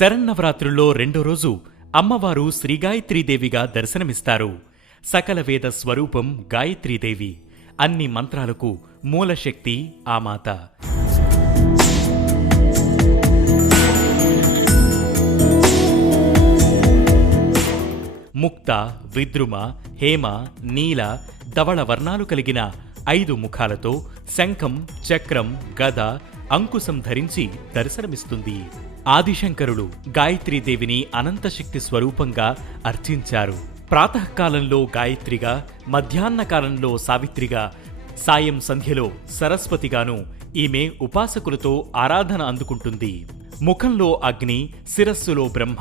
శరన్నవరాత్రుల్లో రెండో రోజు అమ్మవారు శ్రీ గాయత్రీదేవిగా దర్శనమిస్తారు. సకల వేద స్వరూపం గాయత్రీదేవి. అన్ని మంత్రాలకు మూలశక్తి ఆ మాత. ముక్త, విద్రుమ, హేమ, నీల, ధవళ వర్ణాలు కలిగిన 5 ముఖాలతో శంఖం, చక్రం, గద, అంకుశం ధరించి దర్శనమిస్తుంది. ఆదిశంకరుడు గాయత్రీదేవిని అనంతశక్తి స్వరూపంగా అర్చించారు. ప్రాతకాలంలో గాయత్రిగా, మధ్యాహ్న కాలంలో సావిత్రిగా, సాయం సంధ్యలో సరస్వతిగాను ఈమె ఉపాసకులతో ఆరాధన అందుకుంటుంది. ముఖంలో అగ్ని, శిరస్సులో బ్రహ్మ,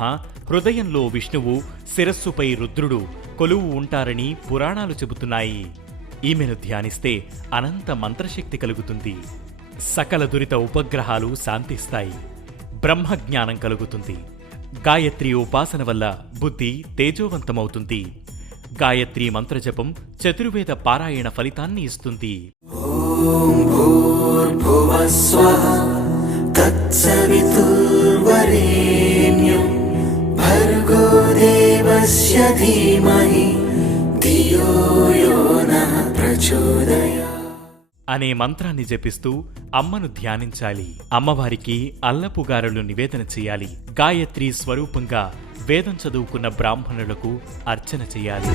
హృదయంలో విష్ణువు, శిరస్సుపై రుద్రుడు కొలువు ఉంటారని పురాణాలు చెబుతున్నాయి. ఈమెను ధ్యానిస్తే అనంత మంత్రశక్తి కలుగుతుంది. సకల దురిత ఉపగ్రహాలు శాంతిస్తాయి. బ్రహ్మజ్ఞానం కలుగుతుంది. గాయత్రి ఉపాసన వల్ల బుద్ధి తేజోవంతమవుతుంది. గాయత్రి మంత్రజపం చతుర్వేద పారాయణ ఫలితాన్ని ఇస్తుంది. ఓం భూర్భువః స్వః తత్సవితుర్వరేణ్యం భర్గో దేవస్య ధీమహి ధియో యో నః ప్రచోదయాత్ అనే మంత్రాన్ని జపిస్తూ అమ్మను ధ్యానించాలి. అమ్మవారికి అల్లపుగారెలు నివేదన చేయాలి. గాయత్రి స్వరూపంగా వేదం చదువుకున్న బ్రాహ్మణులకు అర్చన చేయాలి.